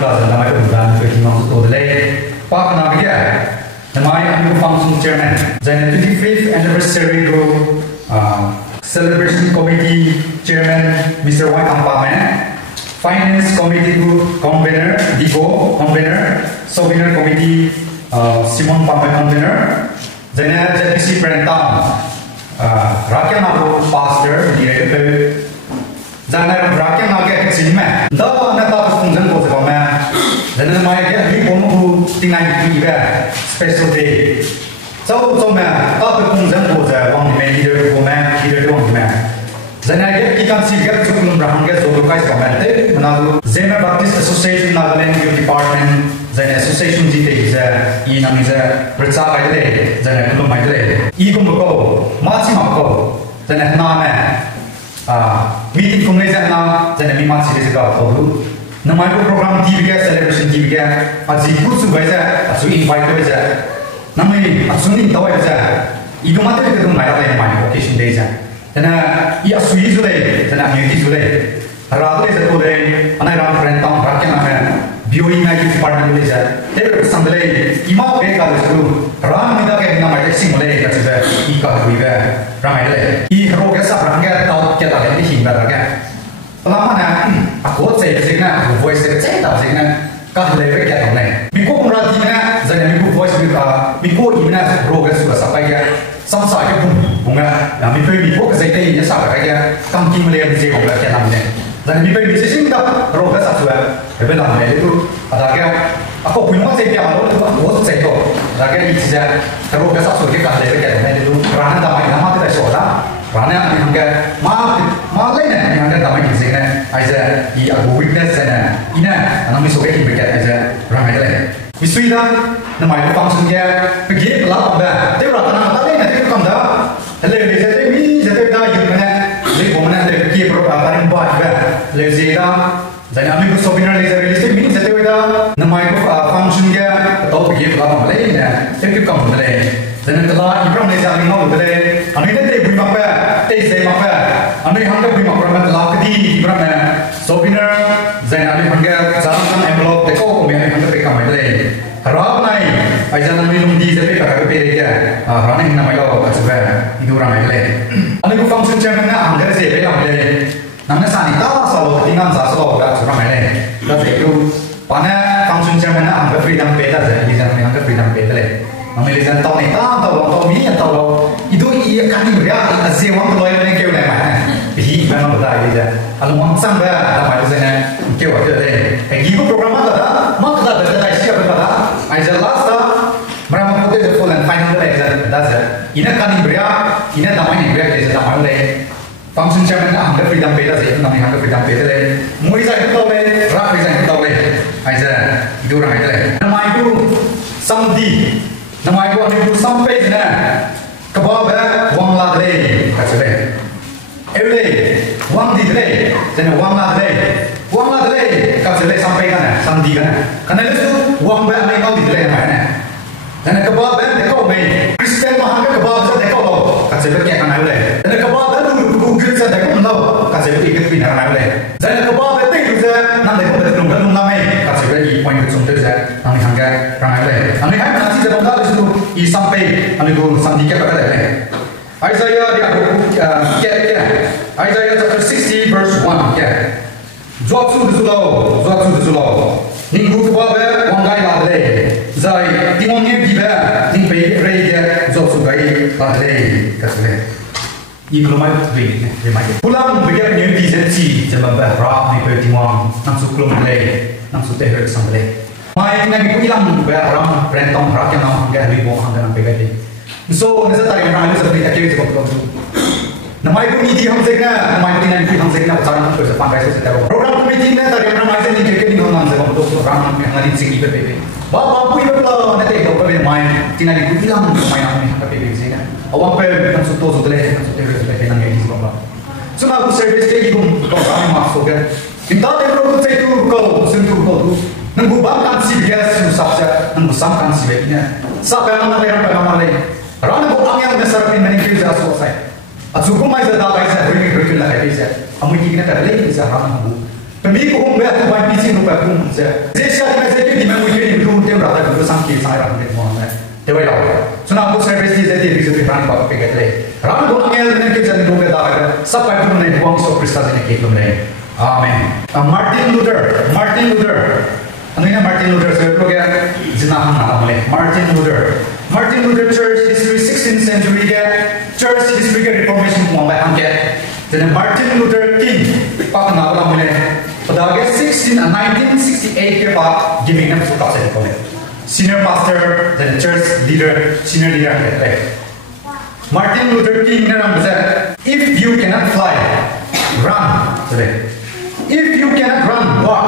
2000 namai bulan ke to the pak nabiya namai anu function chairman then 25th anniversary go celebration committee chairman Mr. Y Ampaman, finance committee group convener Digo convener, souvenir committee Simon Pamay convener, then JPC Brentang Rakyat Nabu pastor director Zanar Rakyat Naga Sinma Dawa Nata Function was a man then my get people who think I be special day so man up the Function was one man either woman either one man then I get Kikan Sigat to Kumbranga so the guys commented Manadu Zena Baptist Association Nagaland Youth Department then association details in Amiza Ritsa Idle then I don't mind it Igumako Matsimako then I know meeting from Leza now then I must visit out for no my program TV celebration TV as the good supervisor as we invite the Nami Asuni Tawaza Igumata to my occasion days then yes we usually then I'm usually rather is a today and I run friend town Rakan viewing my department is there someday Ima Beka to run with the my simulate that is a Ika River Ramile he rogas up Ranga out get out of him again Lamana a quote say signal voice the same signal got the get on there because Radina the voice with before even as rogas was up again some side bunga na mi pe before say they just up again come kim le say on that can then mi pe decision that rogas as well even on there to again ako punya saya dia malu tu aku saya tu lagi ini saja kalau kita suruh kita lagi kita itu kerana damai nama kita suara kerana ini hingga mal lain ini hingga damai di sini aja di aku weakness sana ini nama suka kita berkat aja ramai lain misal nama itu function dia pergi pelak apa dia berapa nama lain nanti kita kanda lalu jadi ini jadi dah yang mana lalu mana dia pergi berapa paling baik lalu jadi jadi kami souvenir realistic means jadi kita nama itu function dia atau pergi pelak lain jadi kita kanda lain jadi kalau ibrahim jadi mau lain anu ini dia beri apa saya apa anu yang kita beri apa pelak di ibrahim souvenir jadi kami hingga jalan envelope teko kami hingga pergi lain harap naik aja nanti lumdi jadi kakak pergi rana yang nama itu asal itu ramai lain anu itu function chairman hingga saya pergi lain namanya sanita selalu tinggal selalu kat ramai lain tapi itu pada function chairman hingga freedom beda saja di sana hingga freedom beda lain namanya di sana tahun ini tahun ini tahun itu iya kan dia asyik waktu lain yang kau nak mana ini memang betul aja kalau mau sampai nama itu sana kau ada lain gitu program ada mak kita betul aja betul aja last mereka mengikuti the full and final exam that's it ini kan dia ini namanya dia kerja nama lain function chairman hingga freedom beda saja namanya hingga freedom beda lain mulai saya tahu lain rak saya tahu lain aja itu orang itu lain nama itu samdi nama itu anu sampai na ke bawah wang ladre kasih every wang di dre jadi wang ladre kasih sampai kan samdi kan karena itu wang ber mereka di dre mana dan ke bawah dekau main Kristen mah ke bawah dekau lo kasih kayak kan ada dan ke bawah Google saya dekau lo kasih ikut pindah kan ada dan ke bawah itu saya nanti aku betul betul namai kasih lagi poin sumber saya nanti hangga kan ada nanti kan nanti dalam hal itu i sampai nanti itu samdi ke pada ada Isaiah dia Isaiah chapter 60 verse 1 ya Zuatsu disulau Ninggu kebawa wanggai ladle Zai timongnya tiba Ning bayi raya Zuatsu gai ladle kasih ini belum ada pulang begitu new desain zaman berapa ni pertimang namsu belum leh namsu tehir sampai mai nak bilang berapa rentong rakyat nama enggak ribu anggaran PKD so nasa tarik nama itu seperti akhir itu nama itu ni dia hamzekna nama itu ni hamzekna cara untuk sampai sesuatu program komite ni tarik nama itu ni kekini nama itu untuk program yang ada di sini PPP bapak pun itu lah nanti kalau kau main tina di bilang main apa ni PPP sini awak pergi namsu tu sudah dengan ini semua. Cuma aku service lagi pun program masuk kan. Kita terus itu kau sentuh kau tu. Nunggu bangkan si biasa susah saja. Nunggu samkan si biasanya. Sampai mana lain. Rana kau angin besar ini menikmati saya selesai. Asukum mai sedap saya beri berkila lagi saya. Kamu ini kita terlebih bisa rana aku. kami ko ba tu bai PC no pa kum se sia ka se ki man we ni ru te ra ta ko sam ki sai ra ne mo na te wai la suna ko service ti se ti bi se ti ran pa pe ke le ran ko ngel ne ke jan do ke da sab pa tu ne buang so Christa ne ke lo ne amen Martin Luther anina Martin Luther se pro ke jina na le Martin Luther Church history 16th century ke church history ke reformation mo ba ang ke then Martin Luther King pa na la mo le pada ke 1968 ke ba giving them suka se ko le senior pastor then church leader senior leader ke Martin Luther King ne nam said if you cannot fly run today if you cannot run walk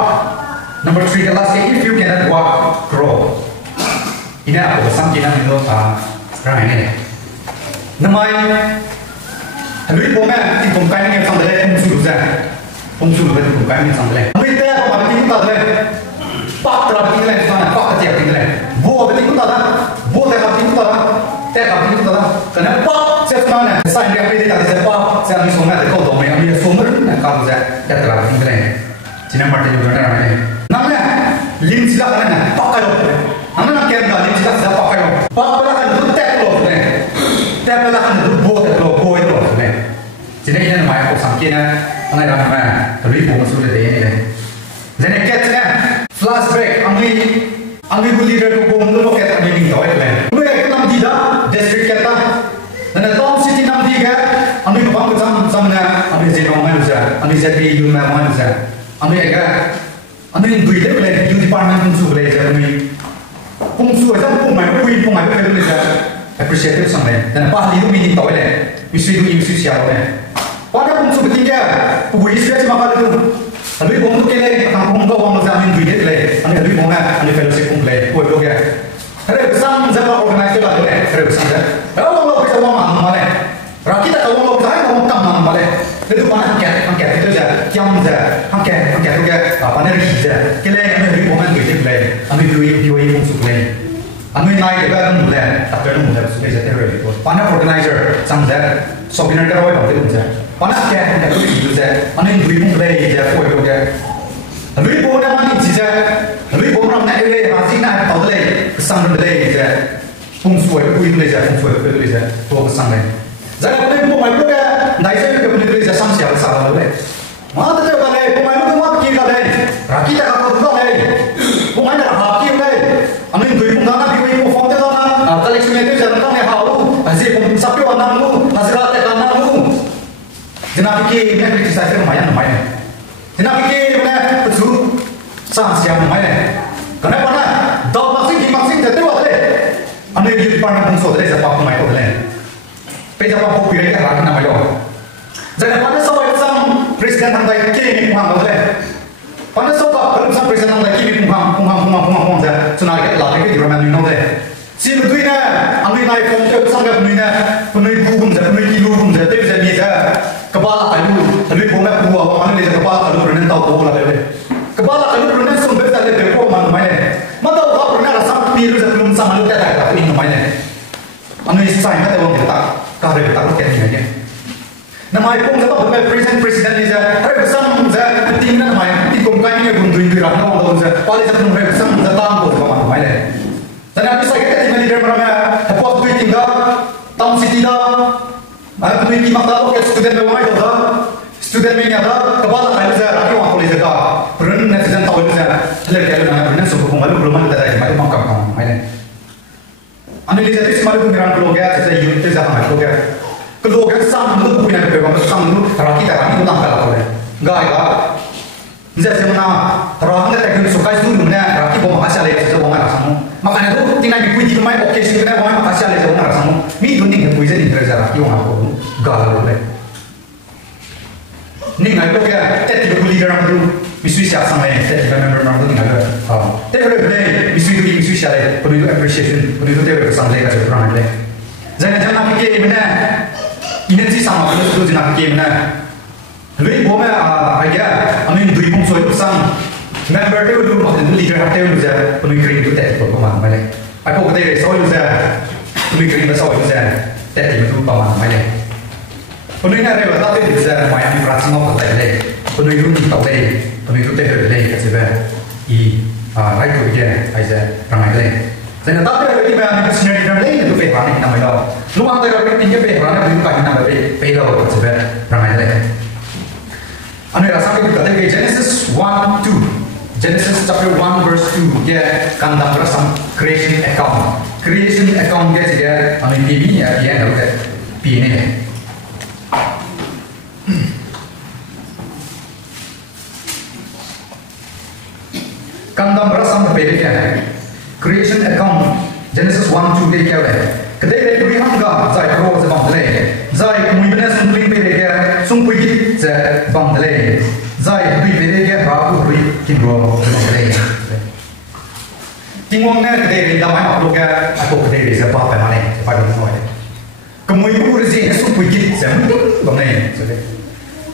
number 3 ke last if you cannot walk crawl ini aku sam kina mino rai ne namai lui bố mẹ thì cùng cái này xong đấy không chịu ra cùng cái này xong đấy bây giờ có bạn tin ta đấy bắt ra tin này xong bắt cái tiền tin này vô cái tin ta đó vô cái tin ta đó cái tin ta đó cái này bắt sẽ xong này sai cái bây giờ sẽ bắt sẽ đi xuống này để câu đồng này bây giờ xuống mất này cao ra cái tra tin này chỉ là Martin Luther này nằm này lim chỉ là cái này bắt cái rồi anh nói cái này lim chỉ là sẽ bắt cái rồi bắt cái là cái tép rồi này tép là cái vô cái rồi vô cái rồi này jadi ini namanya aku sampai na, anai dah nama, tapi bukan sudah deh ni. Jadi kita flashback, kami leader tu bukan tu kita kami ni tahu kan. Kami kita nama dia district kita, dan town city nama dia, kami bukan macam na, kami jadi orang mana, kami jadi human mana, kami dua dia boleh, dua department pun boleh jadi kami aja pun mai boleh appreciative sampai, dan apa itu meaning tahu kan, isu siapa kan. Pada pun sebetulnya, buat istri macam apa tu? Tapi pun tu kele, kampung tu orang macam ni duit le, ane duit mana, ane fellowship pun le, buat tu ke? Ada besar macam organizer lah tu le, ada besar je. Kalau orang kita orang mana mana, rakyat kita orang kita orang tam mana mana, itu mana angkat itu je, kiam je, angkat tu ke, apa ni rih je, kele ane duit mana duit le, ane duit pun suka le. Anu naik juga kan mulai, tapi kan mulai sudah jadi ready. Pana organizer, sampai sobinar kerja apa itu saja. Pana क्या है तो itu saja. Anu dui pun mulai jadi apa itu saja. Dui pun ada mana saja. Dui pun orang nak ele, masih nak tahu le, kesang le saja. Pungsuai, dui le saja, pungsuai le saja. Tuh kesang le. Jangan dui pun malu ke, naik saja ke pun le saja sam siapa salah le. Mana tu kalau le, pun malu tu mak kira le. Rakyat tak kau tu le. Pun mana haki le. Anu dui pun dah sampai orang lu, hasil tekan lu. Jangan fikir ini kritisasi lumayan. Jangan fikir mana betul, sangat lumayan. Kenapa na? Dau maksing jadi apa le? Anu di depan pun so, jadi siapa pun mai tu le. Peja apa pun pilih kan lagi nama yo. Jangan pada soal sang presiden hantai kini pun le. Pada soal kalau sang presiden hantai kini pun je. Senang kita lagi di rumah ni le. Si betul ni, anu naik komputer sangat penuh hukum je, penuh kilu hukum je, tapi jadi je kepala kayu, tapi bukan buah, mana dia kepala kayu berenang tahu bola le. Kepala kayu berenang sumber dari depo mana? Mana tahu berenang rasa pilu je belum sama lu tak ini mana? Anu isai mana orang kita, kahre kita lu kena ni. Nama ikon kita betul presiden ni je, hari besar je, tinggal nama ikon kami ni pun duit ramai orang je, paling satu hari besar je tahu bola mana? Dan habis saya kita tinggal di dalam apa tu tinggal town city dah, apa tu tinggal makan loket student bermain dah, student ni ada kepala kayu saya lagi orang boleh jaga, berenang sejen tahu je, selagi kalau nak berenang suku kumalu belum ada dah, macam makam kamu, macam. Anda lihat itu semalam tu orang keluarga, saya youth tu zaman keluarga sam tu punya keluarga sam tu rakyat tu tak kalah boleh, gaya. Jadi mana terang kita kan suka itu mana rakyat bawa hasil lagi sesuatu orang rasamu. Makanya tu tinggal di kuih dimai okey sih kita bawa hasil lagi sesuatu orang rasamu. Mi dunia yang kuih jadi interest rakyat orang aku galau boleh. Ni ngai tu ke? Tadi tu leader orang tu misui siapa sama yang tadi member orang tu tinggal ke? Tadi boleh misui siapa? Perlu appreciation, perlu tadi kesan lagi kat orang boleh. Jangan fikir mana ini sih sama perlu jangan fikir mana. Lui bố mẹ aja, amin dui pun soal sang member tu dulu macam tu leader hati tu je, penuh kering tu tak tu paman macam. Aku kata dia soal tu je, penuh kering tu soal tu je, tak tu paman macam. Penuh ni ada betul tu je, macam ni perasaan mau kata dia, penuh itu tak boleh. kami tu teh leh kat sebe I right to begin aja ramai leh saya nak tahu lagi mana ni senior di leh tu pe ramai nama lo lu ang teh orang tinggi pe ramai tu kan nama pe lo kat sebe ramai leh ane rasa kita kata ke Genesis 1:2 Genesis chapter 1 verse 2 dia kan dalam rasam creation account dia ane TV ya dia nak kata P ni kan dalam rasam berbeda kan creation account Genesis 1:2 dia kaya kedai dia beri hangga zai pro sebang dele zai kemudian sungling beda sung pergi sebang dele zai beri beda rabu beri kinro sebang dele tingwang ni kedai dia main upload ke aku kedai dia sebab apa mana pada mana kemudian urus sung pergi sebang dele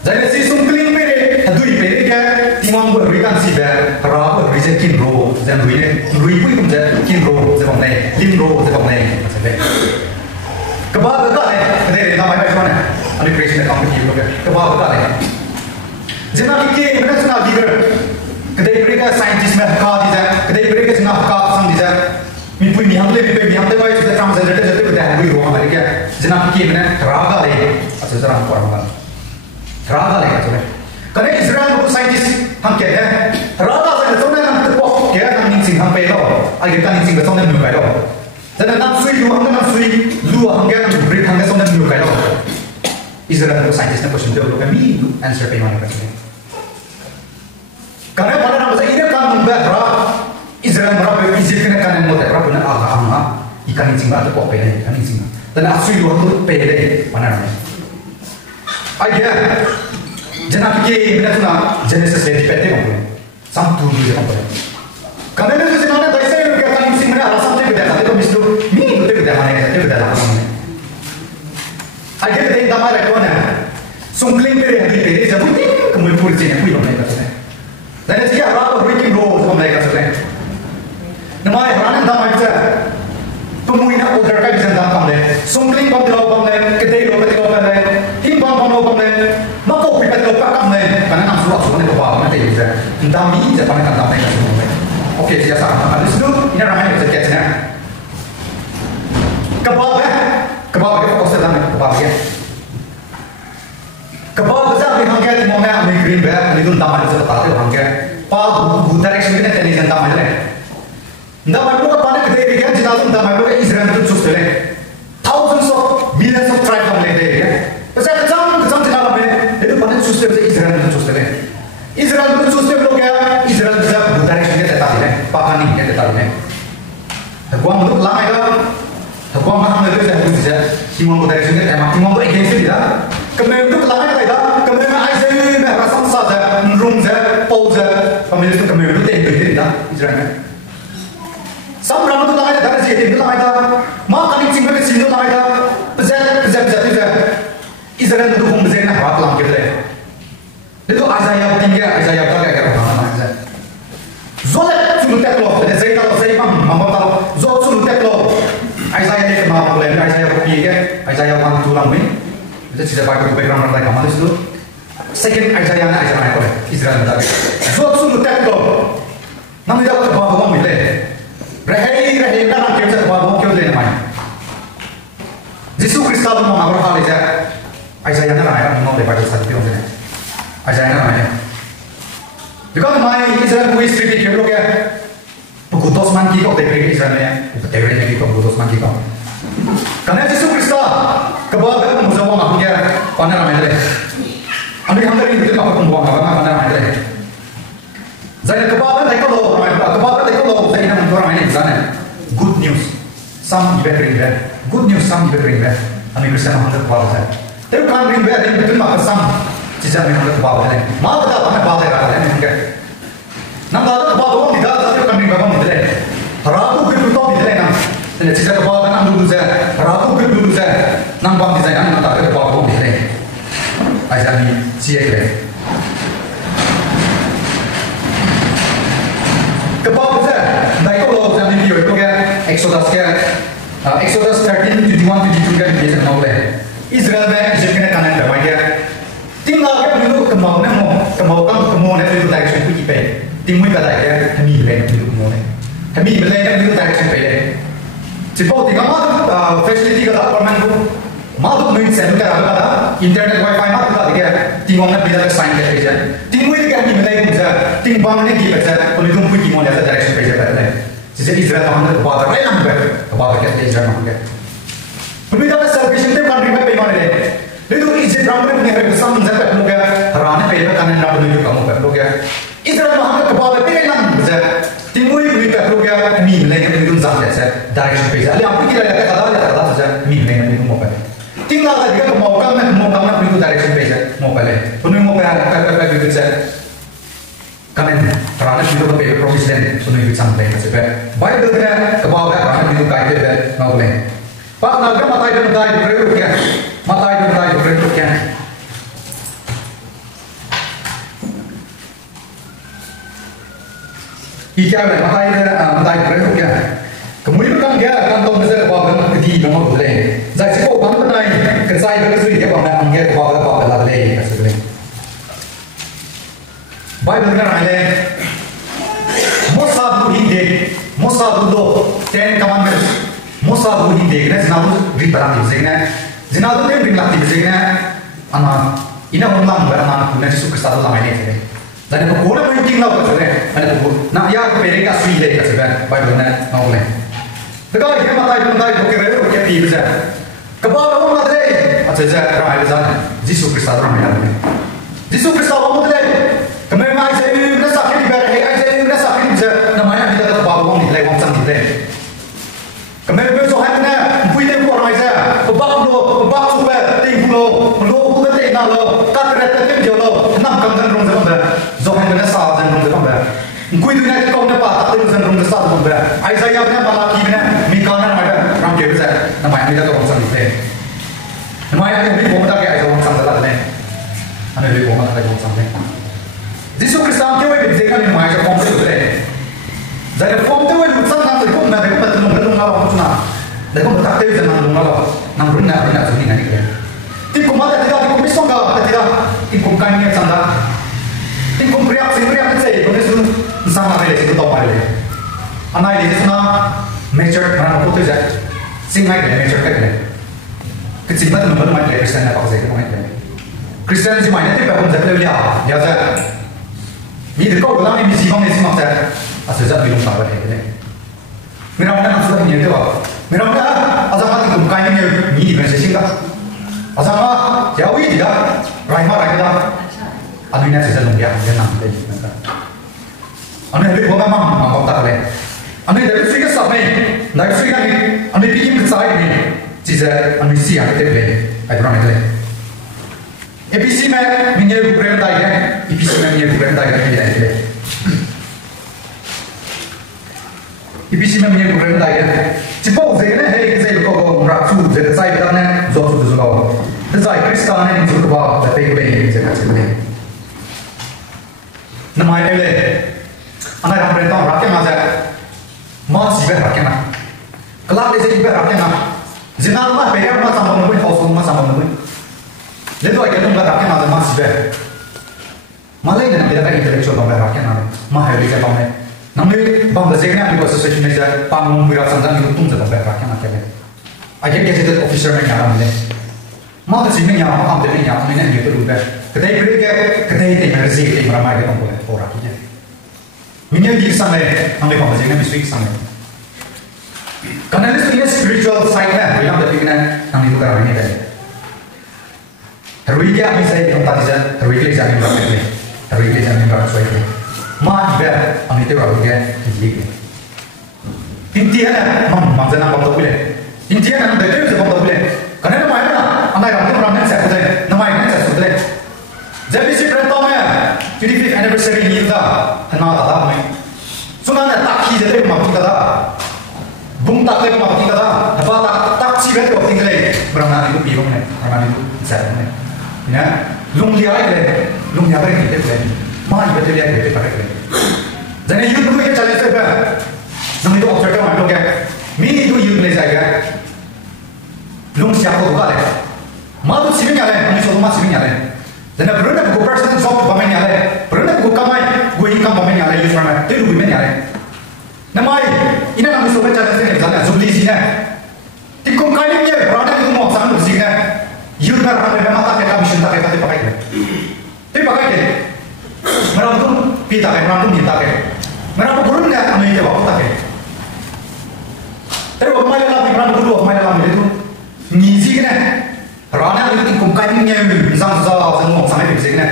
zai si sungling beda hadui beda ke tingwang berikan si ber rabu beri kinro sebang dele ribu pun kinro sebang dele limro sebang dele kebab betul kedai nama apa mana? Ane creation account kita juga kebab betul Jangan fikir mana senang leader kedai mereka scientist mereka dia kedai mereka senang kau sang dia mipui mihamle baik sudah translator jadi sudah hui rumah mereka jangan fikir mana teraga leh atau jangan kurang teraga leh macam kerana Israel bukan scientist ham kaya teraga saya tu nak terpok kaya nak ningsing ham pelo agak kan ningsing betul nak pelo dan nak sui lu hangga beri hangga sonda new kailo Israel no scientist na question develop kami answer pe mana question karena pada nama saya ini kan membahra Israel berapa Israel kena kan mau berapa nak agama ikan incing atau kok pe ikan incing dan asui lu tu pe mana nama aja jangan fikir benda tu nak Genesis lebih pete mampu sam tu dia mampu karena itu sebenarnya dari saya juga kan incing mana alasan dia beda tapi kalau misalnya ni betul beda mana dia beda lah agar kita damai lagi mana sungling beri hati beri jauh ni kemudian pulisi yang punya mereka sudah dan jika apa breaking road mereka sudah nama orang damai saja pemuina order kan bisa dalam kamera sungling pamdil kamera kedai lompat kamera himbang kamera maka kita lompat kamera karena nak surat surat itu bawa nanti bisa dami jangan kan damai kan semua oke siapa habis itu ini ramai kita kecilnya kebab dia fokus dalam kebab dia kebab besar di hangga di mana ambil green bag itu taman seperti itu hangga pak direction kita tadi yang taman itu ndak malu kepada kedai dia jelas ndak malu Israel itu susah le thousands of millions of tribes on le dia besar kecam tidak apa itu pada susah Israel itu susah le Israel itu susah loh ya Israel bisa direction kita tadi le pakani kita tadi le gua menurut lama itu Aku akan mengambil saya bisa timang dari sini, timang itu agensi dia. Kemudian itu kelana kita, kemudian Aisyah ni rasa saja, room saja, pau saja, kemudian itu teh dia, Israel. Sam ramai tu lama dari sini, itu lama itu, mak kali cinggal di sini lama itu, besar. Israel itu pun besar nak buat lama kita. Itu Aisyah tinggi, Aisyah tak kaya apa. Zolat sulit kalau, saya tahu saya mampu tahu, zolat sulit kalau. Aisyah ni kenal boleh, Aisyah kopi ke, Aisyah orang tulang ni, itu tidak pakai background mereka kamu itu. Second Aisyah naik boleh, Israel tak. Zot sulu tak lo, namun dia tak bawa boleh. Rehay nak kerja bawa kau boleh namanya. Yesus Kristus mau ngabur hal itu, Aisyah naik mau lepas itu satu orang. Aisyah naik. Because my Israel who is treated here look at Pugutos man kiko tepre Israel ya, tepre ni kiko pugutos man kiko. Karena Yesus Kristus kebahagiaan muzawa mahunya pandang ramai deh. Anda yang hari ini betul apa pembuang apa pandang ramai deh. Jadi kebahagiaan itu loh, kebahagiaan itu loh. Saya ingin orang ini sana. Good news, some ibadah ringan. Good news, some ibadah ringan. Kami Kristen menghadap kebahagiaan. Tapi kan ringan ini betul apa some sisa menghadap kebahagiaan. Mau betul apa kebahagiaan ini mungkin. Nampak kebahagiaan tidak tapi kan ringan tidak. Ragu kebutuhan tidak nam. Jadi sisa kebahagiaan dulu saya. Ragu dulu saya. Nampak di sana nampak kebahagiaan tidak. Aisyah ni siapa? Kebahagiaan. Baik kalau saya video itu kan Exodus 13, 21, 22 kan biasa naule. Israel Egypt kena kanan bermain. Tinggal kan dulu kemauan itu direction tingui ka dai ke mi le ni lu mo le mi le ni lu direction pe le chipo ti ka ma facility ka apartment ko ma du min sen ka ra da internet wifi ma ka de tingong na bila sign ke pe ja tingui ka mi le ku ja ting bang ne ki pe ja ko ni dum pu ki mo le direction pe ja le jise Israel ka handa ba da rai nam pe ba ka ke Israel ma ke Pemida salvation te country में पेमान ले लेकिन इसे ड्रामा में है सब मंजर पे लोग हराने पे पे काने ना बने जो काम पे लोग इधर वहां पे कबाब पे ना मुझे तिमुई भी पे लोग मीम ले के तुम जाते हैं डायरेक्शन पे ले आपकी क्या लगता है कदा से मीम ले के तुम पे तीन लाख का मौका में बिल्कुल डायरेक्शन पे है मौका ले उन्हें मौका पे बिल्कुल से कमेंट हराने बिल्कुल पे प्रोफेशनल सुनो ये चांद ले से पे बाइबल में कबाब हराने बिल्कुल गाइड पे ना बोले Pak naga matai beruk ya, matai beruk ya. Ika matai beruk ya. Kemudian kan dia kantong besar bawa kedi nama boleh. Jadi sekolah bang benai kesai berkesuai dia bawa angger bawa lalai kasih. Baik benar ada. Mosad do 10 commandments. Musa bu hindi kena zinabu riparang tibzegna zinabu tem ringlat tibzegna ana ina umlam berana kuna Yesus Kristus dalam ini saja. Dan aku boleh mungkin lau saja. Ada aku nak ya pereka sui le saja. Bible na mau le. Dekat dia matai bukan bukan tibza. Kebal orang matre. Aja ramai bezana. Yesus Kristus dalam ini. Yesus Kristus dalam ini. Kemana mai saya ini sakit di bawah. Saya ini sakit di bawah. Namanya kita tak bawa orang di lewat sang kita. Kemudian besok hari ni, punya orang saya, bak super, tinggal lo bukan tinggal lo, kat kereta tim jauh, enam kamdan rumah zaman ber, zohan mana sah zaman rumah zaman ber, kui tu nak kau nak patah tim zaman rumah sah zaman ber, Isaiah punya balaki punya, Mikanan ada, ram dia besar, namanya kita tu orang sang itu, namanya kita beri pemuda ke Isaiah orang sang salah ni, ane beri pemuda ke orang sang ni, Yesus Kristus kau yang berjaya ni namanya kita pemuda tu. Jadi form tu itu sangat teruk, nak dekat betul ngalau macam mana? Dekat betul tu jangan ngalau, nang benar jadi nanti kan. Tipu mata tidak, tipu misong kau tidak, tipu kainnya canda, tipu beriak sih, kalau itu sama ada itu tahu ada. Anak ini semua mature, mana aku tu je, singai dia mature kan. Kecil banget memang main Kristen apa sih kita main. Kristen sih mainnya tiap pun jadi dia, dia je. Ini dekat orang ini sih macam asal belum tahu ni. Mira mana nak sudah ni tu apa? Mira mana asal hati kumkai ni macam sih kan? Asal apa? Jauh ini dia, raihma dah. Anu ini asal dia nak lagi. Anu ini bukan mampu tak leh. Anu ini dari segi sampai, dari segi lagi, anu ini bikin kesalahan ni. Jadi anu siapa tu leh? Ada orang leh. EPC में मिनियर गुप्रेन दाई है EPC में मिनियर गुप्रेन दाई है ये EPC में मिनियर गुप्रेन दाई है चिपो ज़ेने है कि ज़ेल को राक्षु ज़ेल साइड करने ज़ोर से ज़ुलाओ ज़ाई क्रिस्तान ने ज़ुल को बात ते को नहीं ज़ेल ज़ेल नमाये ले अनार हम रहता हूँ राके माज़ा माँ सीबे राके ना कलाप ले सीबे राके ना ज़िनाल माँ पेयर माँ सामान कोई हौसलों माँ सामान कोई Lepas itu kita melakukan ada masih ber. Malah ini kita tak intelektual melakukan ada mahal juga kami. Namun bangsa ni aku sesuatu macam panggung berat sangat itu pun tidak melakukan ada. Ajar dia jadi officer ni orang ni. Malah sini ni orang ambil ni orang ni itu lupa. Kedai ini merzi ini ramai kita boleh orang ini. Minyak di sana ambil bangsa ni mesti di sana. Karena itu spiritual side lah. Yang lebih kena yang itu kerana ini tadi. Terwiki apa saya yang tadi saya terwiki jangan berapa ni, terwiki jangan berapa suai. Mah ber, anu itu baru dia tinggi. Intinya, mana nak bawa boleh. Intinya nak dah tu bawa boleh. Kerana nama apa? Anda yang orang ni saya sudah, nama ini saya sudah. Jadi si perintah ni, 25th anniversary ni dah, hendak ada ni. Sunana tak kiri jadi mati kada. Bung tak lagi mati kada. Apa tak si jadi mati kada. Berapa itu pion ni, berapa itu saya ni. Ya, lung dia ada, lung dia berani kita berani, mah ibu tu dia kita pakai berani. Jadi you tu kita challenge apa? Nama itu objektif mana tu? Me itu you boleh saya. Lung siapa tu kau le? Mah tu sini ada, ni soal mah sini ada. Jadi berani aku person job bamen ada, berani aku kamai, aku income bamen ada, you front sini. Tingkum kali ni rana itu mau sangat sini. Yudha rana memang tak kena mission tak kena pakai ke. Tapi pakai ke. Mereka tu pita ke, mereka tu minta ke. Mereka turun ni anu itu waktu tak ke. Tapi waktu malam lagi mereka dulu waktu malam itu ngizi ke. Rana itu tingkum kali ni misal semua sampai di sini.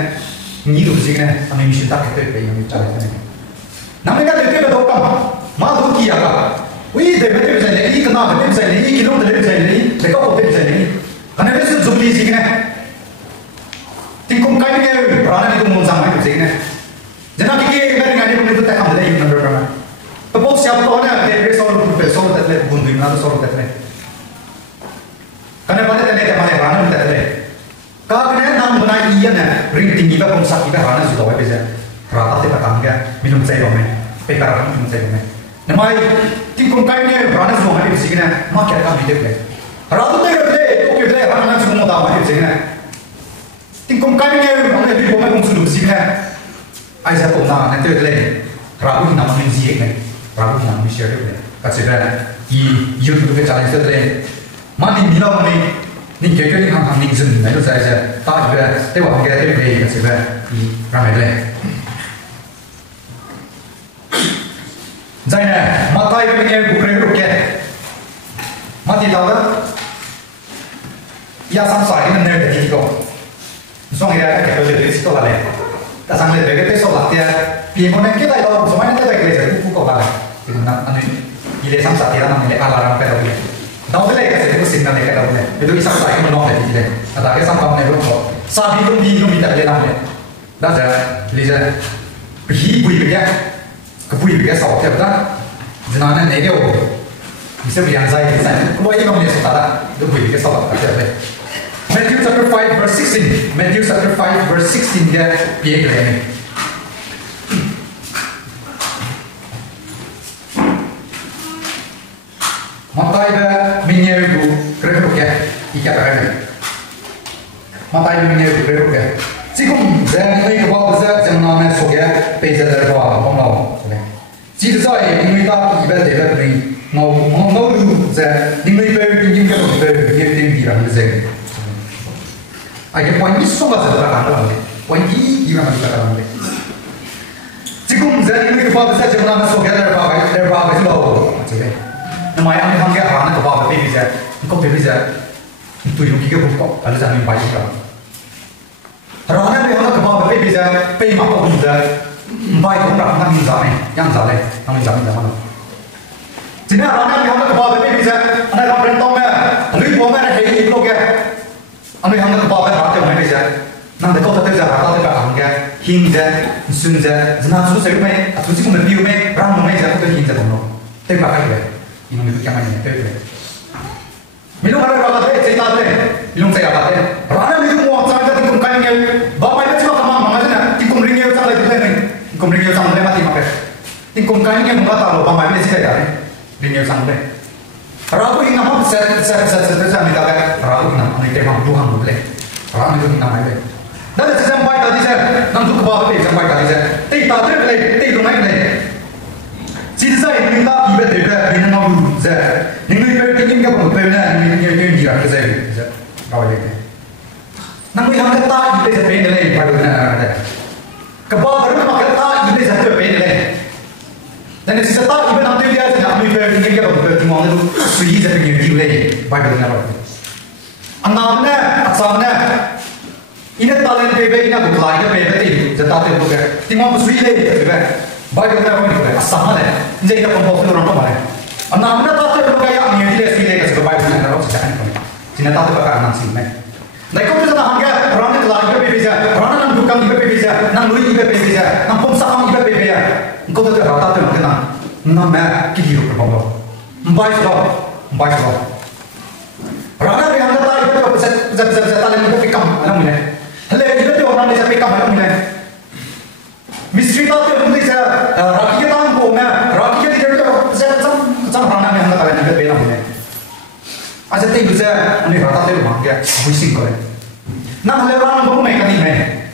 Ni tu sini, anu mission tak kena pakai yang cari sini. Namanya kita betul kan? Mahu kia kan? Wih, deh betul bisa ni, kenapa betul bisa ni, kilo betul bisa ni, lekar betul bisa ni. Karena itu zubli sih kan? Tingkum kain ni, rana itu muncang itu sih kan? Jangan kiki kan ni pun itu tak hamil lagi nanti berapa? Tapi siapa tahu ni, dia besok terlebih bunyi, mana tu sorot terlebih. Karena pada terlebih mana rana terlebih. Kalau ni nam benar iya ni, ring tinggi pun sakit rana sudah apa bisa? Rata tu tak angkat, minum saya domen, pekar minum saya domen. Namai tingkum kain ni rana semua macam sih kan? Mak kira kami dek. Rata tu dek, okey dek, rana semua tahu macam sih kan? Tingkum kain ni orang lebih boleh konsumsi sih kan? Aisyah tu nak nanti dek, ragu nama menziek ni, ragu nama misiar dek. Kacira, YouTube tu challenge tu dek. Mati bila ni, ni kira ni hang ni sun, nanti saya tak juga, tapi orang kira dek kacira, ramai dek. Zainah, mata ibu ni bukan rukyat. Mati tahu tak? Ya sampai ini mana tadi tu? Soalnya kita jadi situ lah le. Tak sampai dekat tu solat dia. Pimun kita itu semuanya kita kerja buku kau lah. Itu nak anu ini sampai dia nak ini alarm kita boleh. Tahu tak le? Kita sinar kita boleh. Itu kisah saya menolak tadi le. Ada kisah sampai ni pun. Sabi pun kita boleh nak le. Dah jadi, lihat. Bui begitu. Kebui begitu sahut ya betul? Jenama ni dia bisa beriang saya. Kalau ini kamu ni sudah tu bui begitu sahut kerja le. Matthew chapter 5 verse 16. Matthew chapter 5 verse 16 dia pilih ni. Matai dah menyeru kerana ya ikat kerana. Matai dah menyeru kerana. Jika jangan ni kebab besar jangan nama soya pesa terbawa pemlau. Jika saya ingin tak ibadat ibadat ni mau tu saya ingin ingin kalau ingin dirang besar. Agar poin ini semua sudah terang poin ini gimana kita terang jika saya ingin kebab besar jangan nama soya terbawa itu macam ni. Nama yang kami hanggap anak kebab berbeza, kau berbeza. Itu yang kita buka kalau jangan baik juga. Rana yang kebab berbeza, pay mak kau berbeza. Baik orang kami zaman, yang zaman, kami zaman zaman. Jadi rana yang kebab berbeza, anak orang berentong ya, lebih boleh ada hei itu ke. Anak yang kebab berbeza berbeza. Nanti kau tetap jaga, kau tetap hanggap, hingga, sunja, jenah susah rumai, atau sih kau berbiu rumai, ram rumai jaga tu hingga tu. Tapi pakai le. Ini itu yang mana itu. Minum ada apa tu? Cerita tu. Minum saya apa tu? Rana itu mau sampai tadi kum kain ni. Bapa itu cuma kamar mama sana. Tingkum ringnya sampai tu ni. Tingkum ringnya sampai mati makan. Tingkum kain ni muka tahu. Bapa ini sih dah. Ringnya sampai. Ragu ini nama saya minta kan. Ragu ini nama ini memang Tuhan boleh. Ragu itu nama ini. Dan sampai tadi saya nampak kebab itu sampai tadi saya. Tidak ada lagi. Tidak ada lagi. Jadi saya minta ibadat ibadat ini mau saya. Ninguém vai ter ninguém que pode benar ninguém dia que saya. Kau lihat. Namun yang kata ibadat saya benar lagi pada benar. Kebab baru nak kata ibadat saya benar lagi. Dan setiap ibadat nanti dia saya ambil ibadat ninguém que pode benar mau itu suci saya benar dia lagi pada benar. Anamnya, asalnya. Ini talent bebe ini aku kelai bebe itu. Jatuh tu ke. Tinggal suci lagi bebe. Baik kita pun itu, asal mana? Jadi kita komposer orang mana? Anak mana tahu tu kaya ni dia sih lekas kebaik punya orang sejahan pun. Cina tahu tu perkara nasi mana? Naik kau tu sana hangga orang itu lagi bebe bisa, orang nang dukang ibu bebe bisa, nang lui ibu bebe bisa, nang pomsakam ibu bebe ya. Kau tu rata tu nak kena, nama kiri rupa bangga. Baik lo. Rana yang kata ibu tu bisa talent ibu pikam, alam mana? Hele ibu tu orang bisa pikam alam mana? Misteri tahu tu mesti saya rakyat tahu boleh, rakyat tidak tahu saya macam rana yang nak kalian juga benar boleh. Aja tu saya ni rata tu mangga, pusing kau. Nak lepas orang mereka ni mana?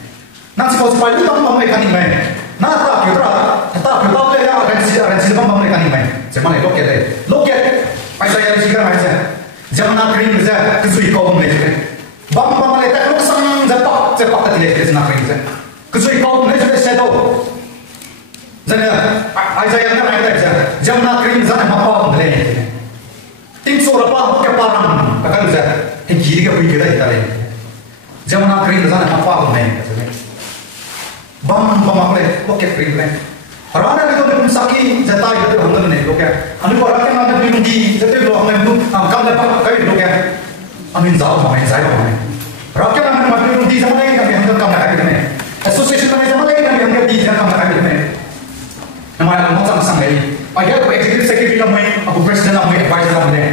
Nak sekolah sekolah itu tahu mereka ni mana? Nak tak kita boleh ya orang sih orang mereka ni mana? Zaman itu kita, loket, saya Jamna kring za kuzui ko le je bam bam le ta ko sang za pak ta le je na kring za kuzui ko le je se do zana ai za yang na ai za jamna kring za ma pa le tin so ra pa ke pa ram ka ka za tin gi ga bui ga ta le jamna kring za ma pa le bam bam le ko ke kring le Rana itu belum sakit, jatah itu hangat nih, loh ya. Anu orang yang ada belum di, jatah itu hangat belum, kam dapat kau loh ya. Anu jauh mana, jauh mana. Rakyat yang ada belum di sama lagi kami hangat kam dapat gitu nih. Association kami sama lagi kami hangat di kam dapat gitu nih. Namanya macam sangai. Ayah aku executive secretary kami, aku presiden kami, advisor kami nih.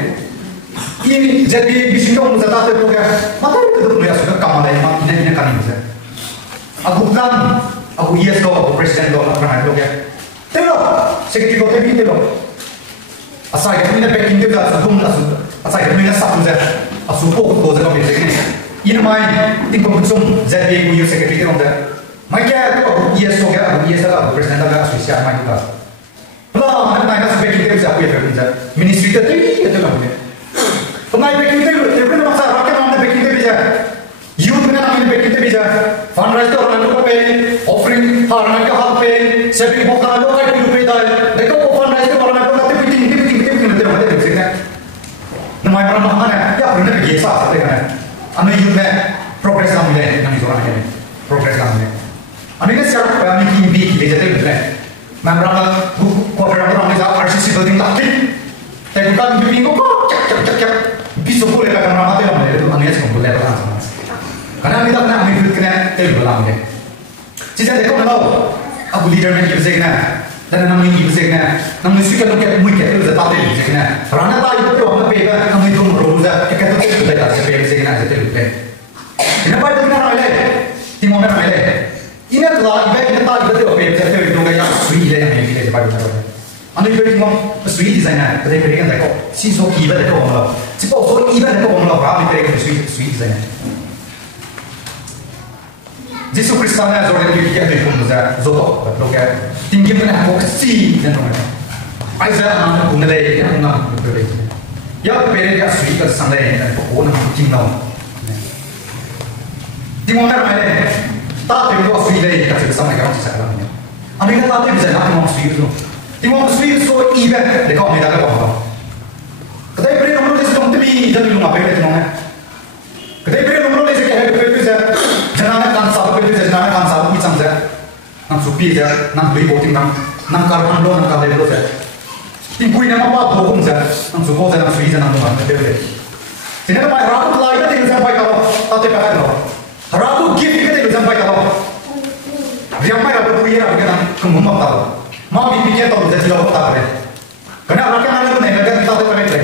Ini jadi bisnis kamu jatah itu loh ya. Maka itu tuh ya sudah kam ada yang ini kami bisa. Aku bukan, aku yes kau, aku presiden kau, aku pernah loh ya. Telo, secretary ko tebi telo. Asal kita mina packing telo asal bung asal, asal kita mina satu je, asal pokok ko je kami segini. Ini mai tinggal bersum jadi aku secretary telo je. Mai kaya aku yes so kaya aku yes lah, aku presiden lah asal siapa mai kita. Belah, mana mai asal packing telo je aku yang je. Ministry tebi telo kami. Pemai packing telo, telo ni masa rakyat mana packing telo je. Youth में ना मिल बैठे थे बीजा fund rise तो रन को पे ऑफरिंग हारना का हाथ पे सेविंग बॉक्स ना लो का टिकट पे था देखो वो फंड राइज तो रन को करते पिटिंग लेते रहते हैं सिर्फ नमाय पर महान है या फिर ने ये साथ लेकर है अनु यूथ में प्रोग्रेस का मिले नमी जोड़ा है प्रोग्रेस का मिले अनु के सिर्फ अनु की भी ले जाते हैं मैं बराबर क्वार्टर में हमने जा आरसीसी बिल्डिंग लाके टेक्निकल बिल्डिंग को चक बीस को लेकर करना आते हैं हमने तो अनु ऐसे को लेकर karena kita pernah mengikut kena terbelang deh. Sisa dekau nalau, aku leader yang kita segena, dan namanya kita segena, namanya suka tu kita mungkin kita tak tahu segena. Karena tak itu tu orang peka, namanya itu meruza, kita tu kita tak sepeda segena, kita lupa. Kenapa itu kena ramai? Timur ramai. Ini adalah ibarat kita tak itu tu peka, kita itu kayak sweet le yang kita sebab itu. Anu itu timur sweet designer, kita berikan dekau, si so ibarat dekau orang lau, si so ibarat dekau orang lau, kami berikan sweet designer. Yesus Kristus ने जोड़ने के लिए क्या देखो मुझे जोतो लोग क्या tinggi mana fokusi dan orang ऐसा हम घूमने लगे क्या हम घूमने लगे या पहले क्या स्वीट कर संडे है वो ना tinggal di mana mana tak perlu sweet lagi kita bersama dengan orang sekarang ni Amerika tak bisa nak mau sweet tu di mana sweet so iba dekat Amerika ke apa kedai beri nomor lesi kamu tu bi jadi rumah pergi tu mana kedai beri nomor lesi kayak pergi tu jangan kan sahabat itu jangan kan sahabat itu saja, nam supi saja, nam beri voting nam karban lo nam kalai lo saja, tingkui nama apa bohong saja, nam supo saja nam suwi saja nam rumah betul. Sini apa raku lagi kita sampai kalau tak terpakai lo, raku gift kita sampai kalau, dia apa raku punya raku kita kemumam tahu, mau bikin tahu jadi lo tak boleh, karena rakyat mana tu nih rakyat kita terpakai lagi,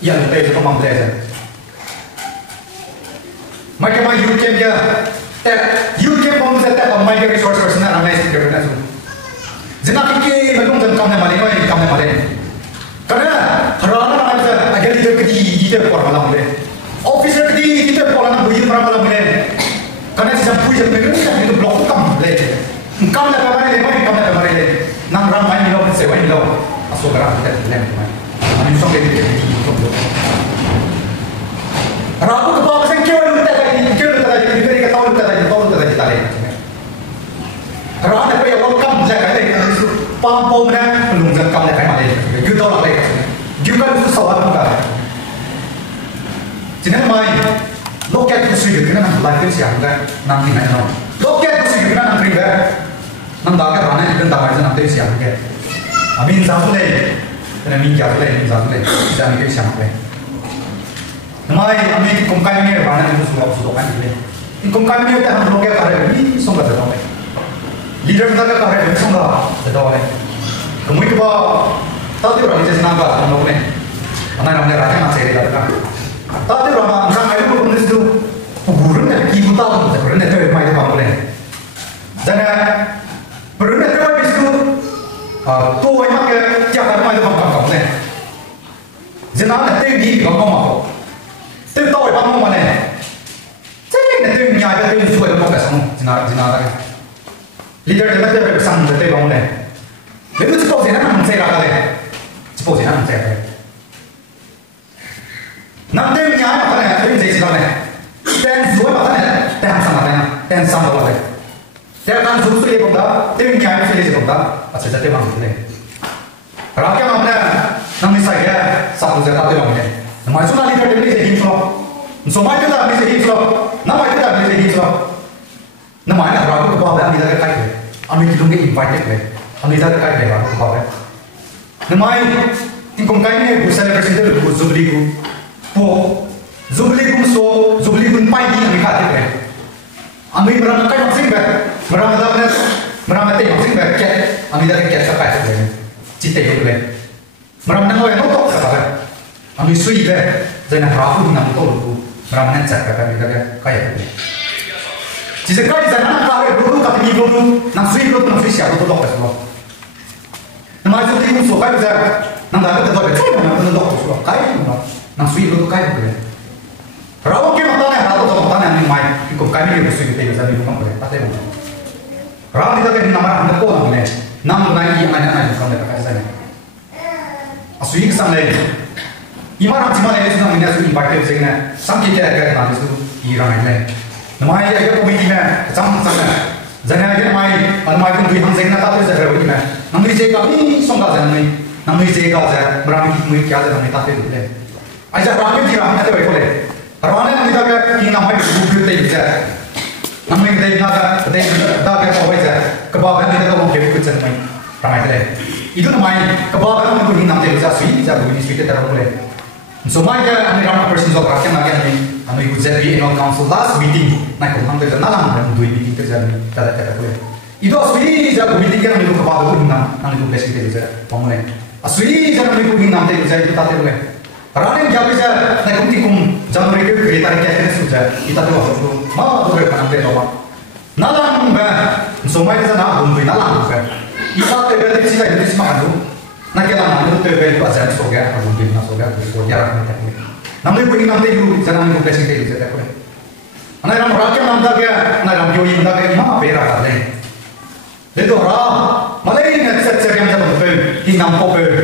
ya kita itu kemampuan saja. Macam mana youth camp dia, youth camp pun saya tak pemain ke resource person nak ramai sikit kerana tu. Jenak fikir belum tentu kami malah kau kami malah. Kerana kerana ramai tu agar leader kita por malam boleh, officer kita por malam boleh malam boleh. Kerana sisa puji mereka itu blok kam boleh. Kam nak kemana leh, kam nak kemana leh. Nang ramai ni lo sewa ni lo, asal kerana kita leh main. Kami usah kita Rabu ke bawah sen kau lu tak lagi, diberi ke tahu tak lagi tali. Kerana apa yang lokam jaga lagi, pam mana belum jaga lagi mana lagi, you tahu lagi, you kan itu sawat muka. Jadi mai, loket itu sih kita nak belajar siapa kan, nanti mana. Loket itu sih kita nak belajar, nanti agak mana kita tak belajar nanti siapa kan. Amin satu lagi, kena minyak lagi, satu lagi, jangan mikir siapa lagi. Namai kami kumkai ni mana itu semua sudokan ini. Ini kumkai ni kita ham loh kita hari ini semua terdapat. Leader kita hari ini semua terdapat. Kemudian kita tadi orang itu senang kan orang ni. Anak orang ni rakyat nak cari datang. Tadi orang orang itu pun itu burun ni ibu tahu tu burun ni tu mai tu bang boleh. Jangan burun ni tu itu tu emak ke jangan mai tu bang kau ni. Jangan nanti di bang kau. Tapi tahu apa mau mana? Jadi nanti nyai itu sudah mau kasih jinak tak? Leader kita tu berpesan nanti bangun ni. Lalu cepat sih nak saya kata deh, cepat sih nak saya kata. sejati bang itu. Rakyat mana nami saya satu jata tu bang itu. Nama itu nanti kita beli sehingga slow. Semua itu dah beli sehingga slow. Nama itu dah beli sehingga slow. Nama ini rakyat tu bawa ambil dari kaya. Ambil kilung ke invited le. Ambil dari kaya rakyat tu bawa. Nama ini tingkong kaya ni bu celebration tu bu Jubilee ku. Po Jubilee ku so Jubilee ku pai di ambil kaya le. Ambil berang kaya masing ber. Berang ada mana? Berang ada masing ber. Ket ambil dari ket sampai tu le. Cita itu le. Berang nak awak notok apa? Ambil sui le. Jangan rafu dengan notok lu. Berang nak cakap ambil dari kaya tu. Jika kaya jangan nak kaya dulu kata ni dulu. Nak sui siapa tu notok semua. Nama itu tinggal so kaya tu. Nang dah ada tu ada. Nak notok semua. Kaya tu nak sui lu kaya tu le. Rafu ke mata ni rafu tu mata ni mai. Ikut kaya ni bersui tu jadi bukan boleh. Tak ada. Rafu kita ke nama anda kau nama ni. Nama lagi yang ada bukan mereka kaya sana. Asui kesana ni. Iman cuma ni tu nama ni asui impact tu sebenarnya. Sampai kita ada nama tu Iran ni. Nama ini agak komedi ni. Sama. Jangan agak mai. Kalau mai pun tuh sebenarnya tak tu saya begini. Nama ini jaga ni songkak saya ni. Nama ini jaga saya. Berang kita mui kaya nama ini tak tu le. Aja berang kita orang ada boleh. Orang ni kita ke nama ini buku tu je. Nama ini kita dah ke apa je. Kebahagiaan kita kalau mungkin ikut sana ramai tu le. Itu nama ini kebahagiaan mungkin nama tu je sui. Jadi ini sui kita terlalu boleh. Semua kita kami ramai person so rakyat lagi ni. Kami ikut jadi annual council last meeting. Nak kau hamil tu nalang dan dua meeting tu jadi kita boleh. Itu asli jadi meeting kan kami ikut kebahagiaan nama ikut best kita je. Pemulai. Asli jadi kami ikut nama tu jadi kita boleh. Karena yang jadi je nak kau tikum jangan mereka kereta kereta saja. Kita tu waktu tu mana tu mereka nama tu apa? Nalang semua kita nak bunuh nalang bukan. Kita terbetul sih jadi semua tu. Nak kita nak tu terbetul pasal soga, bunuh na soga, bunuh jarak kita ni. Namun ibu ini nanti ibu jangan ibu kasih kita jadi apa? Anak orang rakyat nanti dia, anak orang jauh nanti dia mana berak ada. Itu orang malah ini nak cari yang jauh betul, tinggal betul.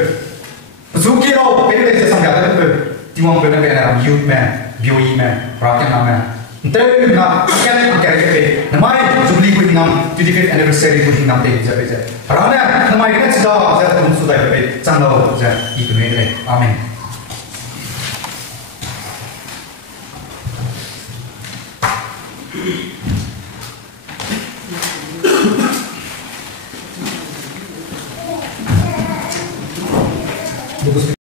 Suki lo betul je sampai ada betul. Tiwang betul ni orang youth man, BOE man, rakyat nama. Entah nak kan kerja nama Jubilee pun nam 25th anniversary pun nam teh jadi je. Karena nama ini sudah betul candau je itu ni. Amin.